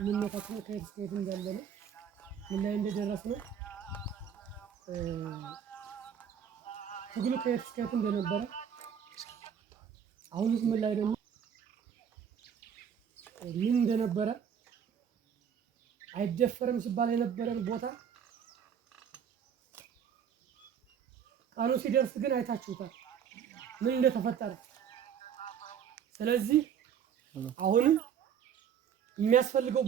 ምንነታችን ከየት እንዳለ ነው ምን ላይ እንደደረስ ነው ትግሉ ከየት እንደነበረ አሁንስ ምን ላይ ደግሞ ምን እንደነበረ አይደፈርም ሲባል የነበረን ቦታ ቃሉ ሲደርስ ግን አይታችሁታል ምን እንደተፈጠረ። ስለዚህ አሁንም የሚያስፈልገን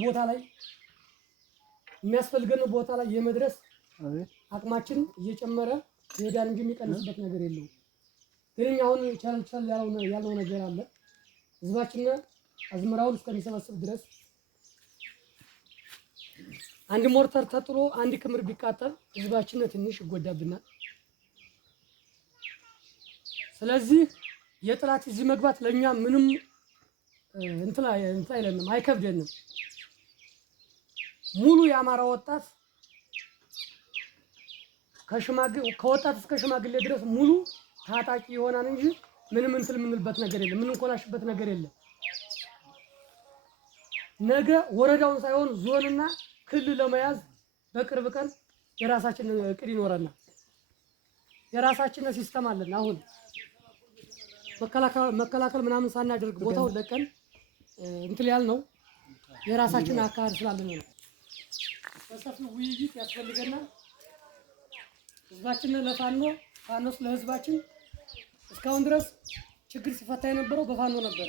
ቦታ ላይ የመድረስ አቅማችን እየጨመረ ይሄዳል እንጂ የሚቀንስበት ነገር የለውም። ግን አሁን ቻል ያለው ነገር አለ። ህዝባችን አዝመራውን እስከሚሰበስብ ድረስ አንድ ሞርተር ተጥሎ አንድ ክምር ቢቃጠል ህዝባችን ትንሽ ይጎዳብናል። ስለዚህ የጥላት እዚህ መግባት ለኛ ምንም እንትን አይለንም፣ አይከብደንም። ሙሉ የአማራ ወጣት ከወጣት እስከ ሽማግሌ ድረስ ሙሉ ታጣቂ ይሆናል እንጂ ምንም እንትን የምንልበት ነገር የለም፣ ምንም ኮላሽበት ነገር የለም። ነገ ወረዳውን ሳይሆን ዞንና ክልል ለመያዝ በቅርብ ቀን የራሳችን እቅድ ይኖረናል። የራሳችን ሲስተም አለን። አሁን መከላከል ምናምን ሳናደርግ ቦታው ለቀን እንትን ያልነው የራሳችን አካሄድ ስላለን ነው። በሰፊው ውይይት ያስፈልገናል። ህዝባችን ፋኖስ ለህዝባችን እስካሁን ድረስ ችግር ሲፈታ የነበረው በፋኖ ነበረ።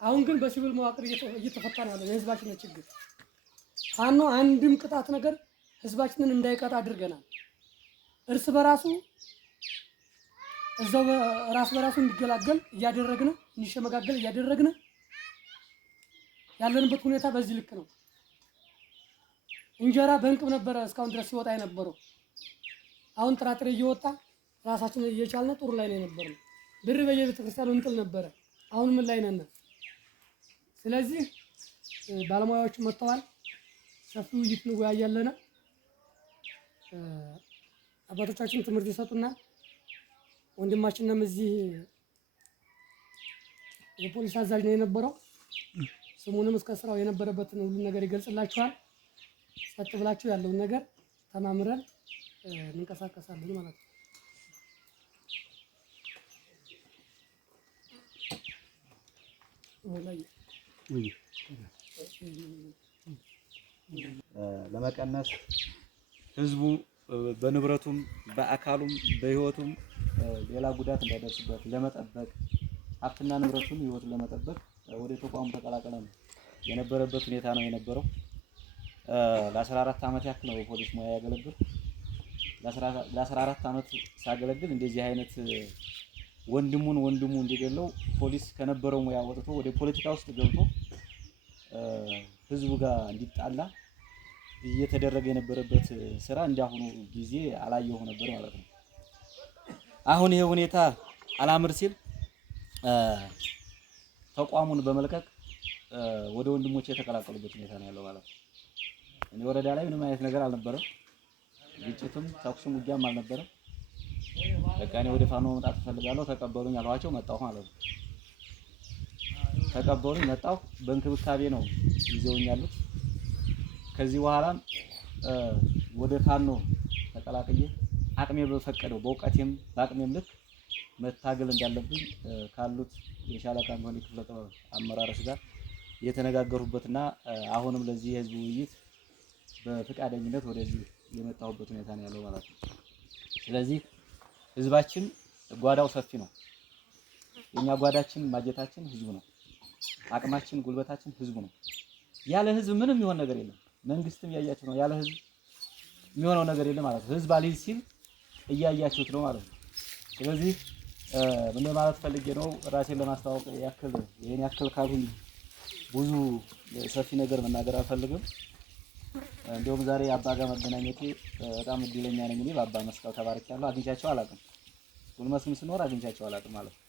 አሁን ግን በሲቪል መዋቅር እየተፈታ ነው ያለው የህዝባችን ችግር። ፋኖ አንድም ቅጣት ነገር ህዝባችንን እንዳይቀጣ አድርገናል። እርስ በራሱ እዛው ራስ በራሱ እንዲገላገል እያደረግን እንዲሸመጋገል እያደረግን ያለንበት ሁኔታ በዚህ ልክ ነው። እንጀራ በእንቅብ ነበረ እስካሁን ድረስ ሲወጣ የነበረው። አሁን ጥራጥሬ እየወጣ ራሳችንን እየቻልን ጥሩ ላይ ነው የነበረው። ብር በየቤተ ክርስቲያኑ እንጥል ነበረ። አሁን ምን ላይ ነን? ስለዚህ ባለሙያዎች መጥተዋል። ሰፊ ውይይት እንወያያለን። አባቶቻችን ትምህርት ይሰጡናል። ወንድማችንም እዚህ የፖሊስ አዛዥ ነው የነበረው። ስሙንም እስከ ስራው የነበረበትን ሁሉ ነገር ይገልጽላችኋል። ጸጥ ብላችሁ ያለውን ነገር ተማምረን እንንቀሳቀሳለን ማለት ነው። ለመቀነስ ህዝቡ በንብረቱም በአካሉም በህይወቱም ሌላ ጉዳት እንዳይደርስበት ለመጠበቅ ሀብትና ንብረቱን ህይወቱን ለመጠበቅ ወደ ተቋሙ ተቀላቀለ የነበረበት ሁኔታ ነው የነበረው። ለ14 አመት ያክል ነው ፖሊስ ሙያ ያገለግል። ለ14 አመት ሲያገለግል እንደዚህ አይነት ወንድሙ እንዲገለው ፖሊስ ከነበረው ሙያ ወጥቶ ወደ ፖለቲካ ውስጥ ገብቶ ህዝቡ ጋር እንዲጣላ እየተደረገ የነበረበት ስራ እንዲያሁኑ ጊዜ አላየሁ ነበር ማለት ነው። አሁን ይሄ ሁኔታ አላምር ሲል ተቋሙን በመልቀቅ ወደ ወንድሞቼ የተቀላቀሉበት ሁኔታ ነው ያለው ማለት ነው። እኔ ወረዳ ላይ ምንም አይነት ነገር አልነበረም። ግጭትም ተኩስም ውጊያም አልነበረም። በቃ እኔ ወደ ፋኖ መምጣት ፈልጋለሁ ተቀበሉኝ አልኋቸው፣ መጣሁ ማለት ነው። ተቀበሉኝ መጣሁ። በእንክብካቤ ነው ይዘውኝ ያሉት። ከዚህ በኋላም ወደ ፋኖ ተቀላቅዬ አቅሜ በፈቀደው በእውቀቴም በአቅሜም ልክ መታገል እንዳለብኝ ካሉት የሻለቃ ሆነ ክፍለ ጦር አመራሮች ጋር የተነጋገሩበትና አሁንም ለዚህ የህዝብ ውይይት በፍቃደኝነት ወደዚህ የመጣሁበት ሁኔታ ነው ያለው ማለት ነው። ስለዚህ ህዝባችን ጓዳው ሰፊ ነው። የኛ ጓዳችን ማጀታችን ህዝቡ ነው። አቅማችን ጉልበታችን ህዝቡ ነው። ያለ ህዝብ ምንም ይሆን ነገር የለም። መንግስትም ያያችሁ ነው። ያለ ህዝብ የሚሆነው ነገር የለም ማለት ነው። ህዝብ አልይዝ ሲል እያያችሁት ነው ማለት ነው። ስለዚህ ምን ማለት ፈልጌ ነው ራሴን ለማስተዋወቅ ያክል ይሄን ያክል ካሉኝ ብዙ ሰፊ ነገር መናገር አልፈልግም። እንደውም ዛሬ አባ ጋር መገናኘቴ በጣም እድለኛ ነኝ። እኔ በአባ መስቀል ተባርኬያለሁ። አግኝቻቸው አላውቅም። ጉልመስም ስኖር አግኝቻቸው አላውቅም ማለት ነው።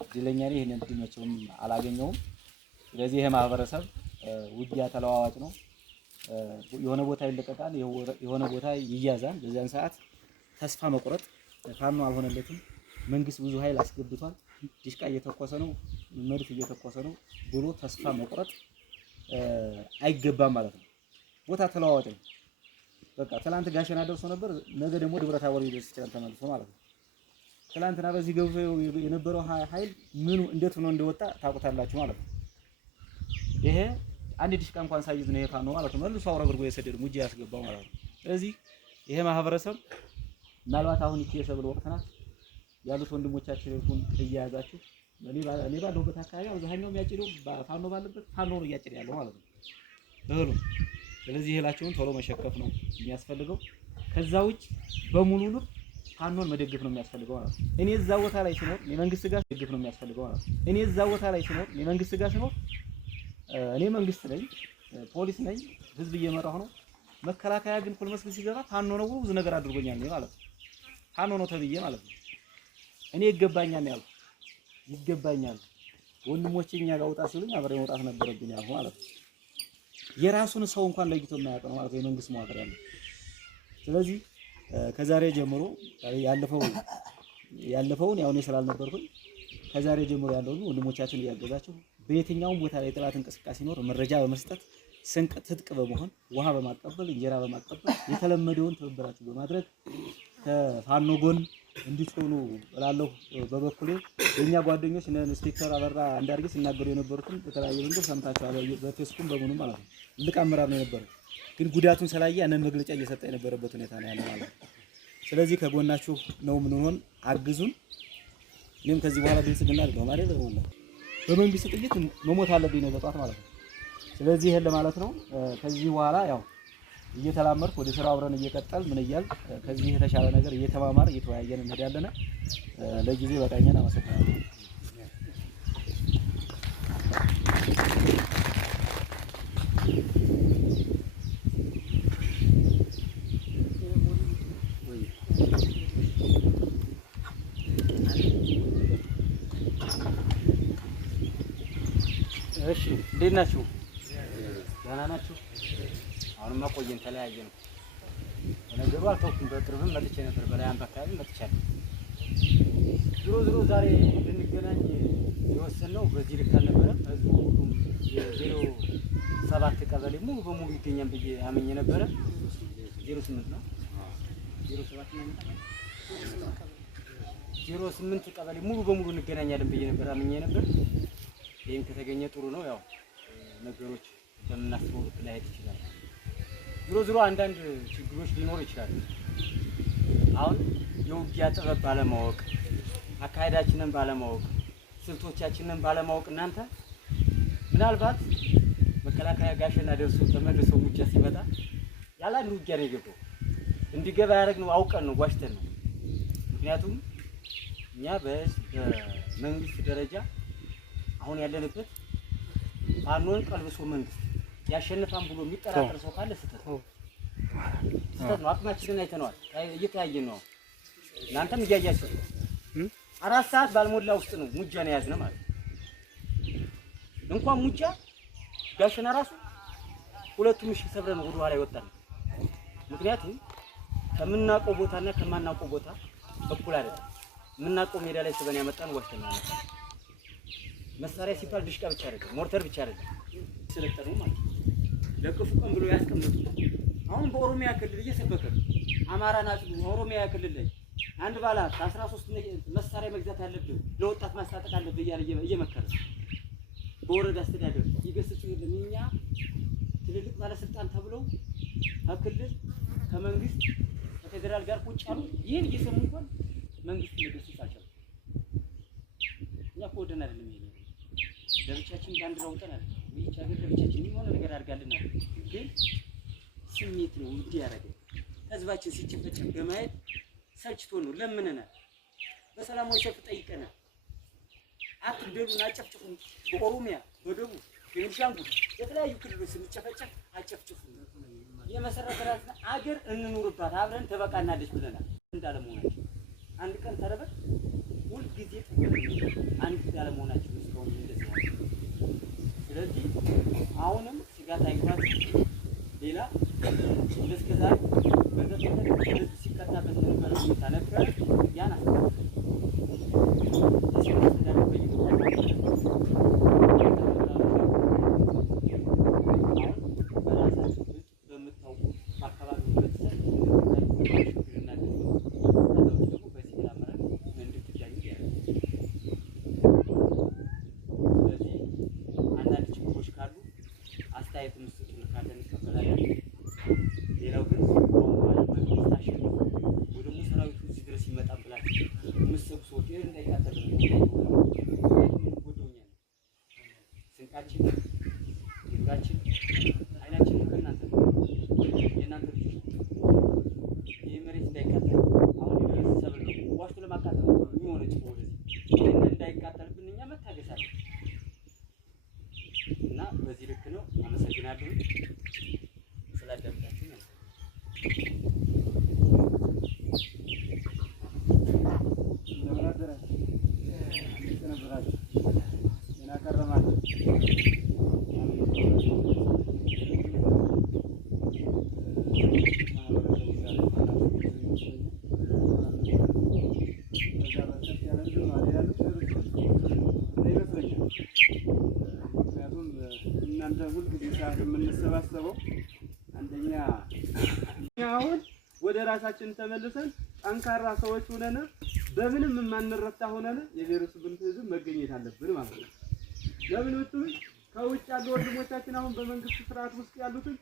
እድለኛ ነኝ። ይሄን እድል መቼም አላገኘውም። ስለዚህ ይሄ ማህበረሰብ ውጊያ ተለዋዋጭ ነው። የሆነ ቦታ ይለቀቃል፣ የሆነ ቦታ ይያዛል። በዚያን ሰዓት ተስፋ መቁረጥ ፋኖ አልሆነለትም። መንግስት ብዙ ኃይል አስገብቷል። ዲሽቃ እየተኮሰ ነው፣ መድፍ እየተኮሰ ነው ብሎ ተስፋ መቁረጥ አይገባም ማለት ነው። ቦታ ተለዋዋጭ ነው። በቃ ትላንት ጋሸና ደርሶ ነበር፣ ነገ ደግሞ ደብረ ታቦር ይደርስ ይችላል ተመልሶ ማለት ነው። ትላንትና በዚህ ገብቶ የነበረው ኃይል ምኑ እንዴት ሆኖ እንደወጣ ታውቁታላችሁ ማለት ነው። ይሄ አንድ ዲሽቃ እንኳን ሳይዝ ነው የፋኖ ማለት ነው መልሶ አውረግርጎ የሰደደ ሙጃ ያስገባው ማለት ነው። ስለዚህ ይሄ ማህበረሰብ ምናልባት አሁን ይቺ የሰብል ወቅት ናት ያሉት ወንድሞቻችን ሁሉ እያያዛችሁ እኔ ባለሁበት አካባቢ አብዛኛው የሚያጭደው ፋኖ ባለበት ፋኖ ነው እያጭደ ያለው ማለት ነው እህሉ። ስለዚህ እህላቸውን ቶሎ መሸከፍ ነው የሚያስፈልገው። ከዛ ውጭ በሙሉ ልብ ፋኖን መደገፍ ነው የሚያስፈልገው ማለት ነው። እኔ እዛ ቦታ ላይ ሲኖር የመንግስት ጋር መደገፍ ነው የሚያስፈልገው ማለት ነው። እኔ እዛ ቦታ ላይ ሲኖር የመንግስት ጋር ሲኖር እኔ መንግስት ነኝ፣ ፖሊስ ነኝ፣ ህዝብ እየመራሁ ነው። መከላከያ ግን ፖሊስ ሲገባ ፋኖ ነው ብዙ ነገር አድርጎኛል ማለት ነው። ፋኖ ነው ተብዬ ማለት ነው። እኔ ይገባኛል ያልኩ ይገባኛል ወንድሞቼ እኛ ጋር ወጣ ሲሉኝ አብሬ መውጣት ነበረብኝ ያልኩ ማለት ነው። የራሱን ሰው እንኳን ለይቶ የማያውቅ ነው ማለት የመንግስት መዋቅር ያለው። ስለዚህ ከዛሬ ጀምሮ ያለፈውን ያው እኔ ስላልነበርኩኝ ከዛሬ ጀምሮ ያለውን ወንድሞቻችን እያገዛችሁ በየትኛውም ቦታ ላይ ጥላት እንቅስቃሴ ሲኖር መረጃ በመስጠት ስንቅ ትጥቅ በመሆን ውሃ በማቀበል እንጀራ በማቀበል የተለመደውን ትብብራችሁ በማድረግ ከፋኖ ጎን እንድትሆኑ እላለሁ። በበኩሌ የኛ ጓደኞች እነ ኢንስፔክተር አበራ አንዳርጌ ሲናገሩ የነበሩትን በተለያየ መንገድ ሰምታችኋል። በፌስቡክ በምኑም ማለት ነው። ልቅ አመራር ነው የነበረው፣ ግን ጉዳቱን ስላየ ያንን መግለጫ እየሰጠ የነበረበት ሁኔታ ነው ያለው ማለት ነው። ስለዚህ ከጎናችሁ ነው ምንሆን፣ አግዙን። እኔም ከዚህ በኋላ ብልጽግና አይደለም ማለት ነው። በመንግስት ጥይት መሞት አለብኝ ነው በጧት ማለት ነው። ስለዚህ ይሄን ለማለት ነው። ከዚህ በኋላ ያው እየተላመድኩ ወደ ስራው አብረን እየቀጠል ምን እያል ከዚህ የተሻለ ነገር እየተማማር እየተወያየን እንሄዳለን። ለጊዜ በቃኛን አመሰግናለሁ። እሺ እንዴት ናችሁ? ደህና ናችሁ? አሁንማ ቆየን ተለያየን። በነገሩ አልተውኩም። በቅርብም መጥቼ ነበር፣ በላይም አካባቢ መጥቻለሁ። ዞሮ ዛሬ ልንገናኝ የወሰንነው በዚህ ልክ አልነበረም። ህዝቡ ሁሉም የ07 ቀበሌ ሙሉ በሙሉ ይገኛል ብዬ አመኘ ነበረ። 08 ነው 07 ነው 08 ቀበሌ ሙሉ በሙሉ እንገናኛለን ብዬ ነበር አመኘ ነበር። ይሄን ከተገኘ ጥሩ ነው። ያው ነገሮች በምናስበው ልክ ላይሄድ ይችላል። ዞሮ አንዳንድ ችግሮች ሊኖሩ ይችላሉ። አሁን የውጊያ ጥበብ ባለማወቅ፣ አካሄዳችንን ባለማወቅ፣ ስልቶቻችንን ባለማወቅ እናንተ ምናልባት መከላከያ ጋሸና ደርሶ ተመልሶ ሙጃ ሲመጣ ያለ አንድ ውጊያ ነው የገባው። እንዲገባ ያደረግነው አውቀን ነው፣ ዋሽተን ነው። ምክንያቱም እኛ በመንግስት ደረጃ አሁን ያለንበት ፋኖን ቀልብሶ መንግስት ያሸንፋን ብሎ የሚጠራጠር ሰው ካለ ስህተት ነው አቅማችንን አይተነዋል፣ እየተያየን ነው። እናንተም እያያችሁ 4 ሰዓት ባልሞላ ውስጥ ነው ሙጃ ነው ያዝነው ማለት እንኳን ሙጃ ጋሸና ራሱ ሁለቱም እሺ ሰብረን ወደ ኋላ ይወጣል። ምክንያቱም ከምናውቀው ቦታና ከማናውቀው ቦታ እኩል አይደለም። የምናውቀው ሜዳ ላይ ስበን ያመጣን ዋሽተናል። መሳሪያ ሲባል ድሽቃ ብቻ አይደለም፣ ሞርተር ብቻ አይደለም። ስለጠሩ ማለት ለክፉ ቀን ብሎ ያስቀምጡ። አሁን በኦሮሚያ ክልል እየሰበከ አማራ ናት ኦሮሚያ ክልል ላይ አንድ ባላት 13 መሳሪያ መግዛት አለብህ ለወጣት ማስታጠቅ አለብህ እያለ እየመከረ በወረዳ አስተዳደር ይገስጹ የለም። እኛ ትልልቅ ባለስልጣን ተብለው ከክልል ከመንግስት ከፌደራል ጋር ቁጭ ያሉ ይሄን እየሰሙ እንኳን መንግስት ሊገስጽ አልቻለም። እኛ እኮ ወደን አይደለም ይሄ ለብቻችን ባንድ ለውጠን አይደለም ይህች ሀገር ለብቻችን የሆነ ነገር አድርጋልናል። ግን ስሜት ነው እንዲህ ያደረገ ህዝባችን ሲጨፈጨፍ በማየት ሰልችቶ ነው ለምነናል። በሰላማዊ ሰልፍ ጠይቀናል። አትግደሉን፣ አጨፍጭፉን። በኦሮሚያ በደቡብ በቤኒሻንጉል የተለያዩ ክልሎች ስንጨፈጨፍ አጨፍጭፉን፣ የመሰረተናት አገር እንኑርባት አብረን ተበቃናለች ብለናል። እንዳለመሆናችን አንድ ቀን ተረበት ሁል ጊዜ አንድ እንዳለመሆናችን እስካሁን እንደዚህ ነው። ስለዚህ አሁንም ስጋት አይግባችሁ። ሌላ እንደስከዛሬ በተፈጠረ ሲቀጣበት የነበረ ሁኔታ ነበር። ያን አስተያየት መስጠት ካለን እንቀበላለን። ሌላው ግን በኋላ መንግስት አሸንፎ ወደ ሰራዊቱ እዚህ ድረስ ይመጣል ብላችሁ የምትሰጉ ሰዎች ይሄን እንዳይቃጠል ነው ጎዶኛል። ስንቃችን ድጋችን አይናችን ከእናንተ የእናንተ ልጆች ይህ መሬት እንዳይቃጠል አሁን የደረሰ ሰብል ነው ዋሽቶ ለማቃጠል የሚሆነው ጭቆ ወደዚህ ይህን እንዳይቃጠልብን እኛ መታገስ አለን እና በዚህ ልክ ነው። አመሰግናለሁ ስላዳመጣችሁ ነው። እናንተ ሁሉ ጊዜ የምንሰባሰበው አንደኛ አሁን ወደ ራሳችን ተመልሰን ጠንካራ ሰዎች ሆነን በምንም የማንረታ ሆነን የብሔረሰቡን ህዝብ መገኘት አለብን ማለት ነው። ለምን ብትሉ ከውጭ ያሉ ወንድሞቻችን አሁን በመንግስት ስርዓት ውስጥ ያሉትን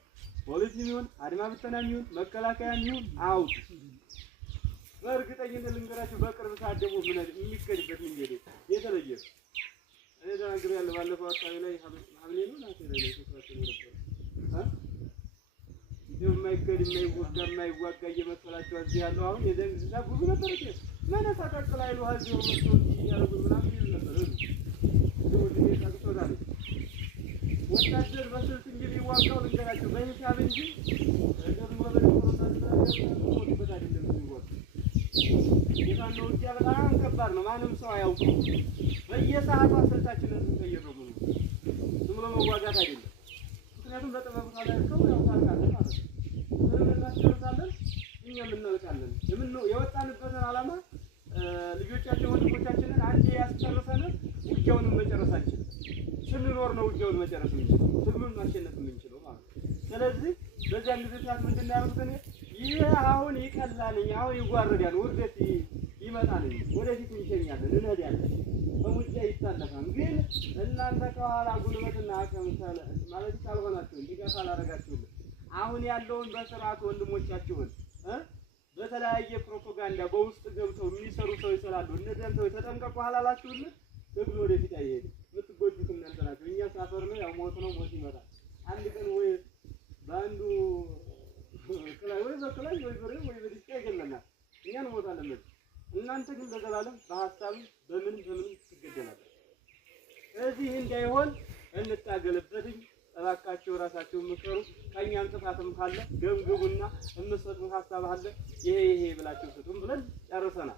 ፖሊስ ይሁን አድማ ብተና ይሁን መከላከያ ይሁን አውጥ በእርግጠኝነት ልንገራችሁ በቅርብ ሰዓት ደግሞ ምን የሚከድበት መንገድ የተለየ እኔ ተናግሬ ያለው ባለፈው አካባቢ ላይ ሐምሌ ነው ናቴ ላይ ተሰራጨ ነበር የማይከድ የማይዋጋ እየመሰላቸው እዚህ ያለው አሁን የዘንግ ዝናብ ብዙ ነበር እኮ ማነሳ ተቀላይ ነው ሀዚው መጥቶ ያለው ምናምን ይል ነበር ወዲህ ታጥቶታል። ወታደር በስልት እንጂ ቢዋጋው ልንገራቸው በሂሳብ እንጂ ደግሞ በፕሮሰስ ነው አይደለም የሚወጣ የፋኖ ውጊያ በጣም ከባድ ነው። ማንም ሰው አያውቅም። በየሰዓቱ ስልታችንን እንቀይረው ነው ዝም ብሎ መዋጋት አይደለም። ምክንያቱም በጥበብ ካላልከው ያው ታልካለህ ማለት ነው። ምንም እናስጨርሳለን እኛም እናልቃለን። የወጣንበትን ዓላማ ልጆቻችን ወንድሞቻችንን አንዴ ያስጨርሰን ውጊያውንም መጨረስ አንችልም። ስንኖር ነው ውጊያውን መጨረስ የምንችለው ትግሉን ማሸነፍ የምንችለው ማለት ነው። ስለዚህ በዚያ ጊዜ ሰዓት ምንድነው ያሉት እኔ ይሄ አሁን ይቀላል አሁን ይጓረዳል ውርደት ይመጣል ወደፊት እንሸኛለን እንሄዳለን በሙጃ ይታለፋል። ግን እናንተ ከኋላ ጉልበትና አቅም ማለት ካልሆናችሁ እንዲጋፋ አላረጋችሁልን አሁን ያለውን በስርዓት ወንድሞቻችሁን በተለያየ ፕሮፓጋንዳ በውስጥ ገብተው የሚሰሩ ሰዎች ስላሉ እነዚያን ሰዎች ተጠንቀቁ አላላችሁልን ትግሉ ወደፊት አይሄድም። የምትጎዱት እናንተ ናችሁ። እኛ ሳፈር ነው ያው ሞት ነው ሞት ይመጣል። አንድ ቀን ወይ በአንዱ ከላይ ወይ በከላይ ወይ በሬ ወይ በዲስካ ይገለናል እኛ እንሞታለን። እናንተ ግን ለዘላለም በሐሳብ በምን ትገደላላችሁ። እዚህ እንዳይሆን እንታገልበትኝ እባካችሁ ራሳችሁን ምከሩ። ከኛም ጥፋትም ካለ ገምግሙና የምትሰጡት ሐሳብ አለ ይሄ ብላችሁ ስጡን ብለን ጨርሰናል።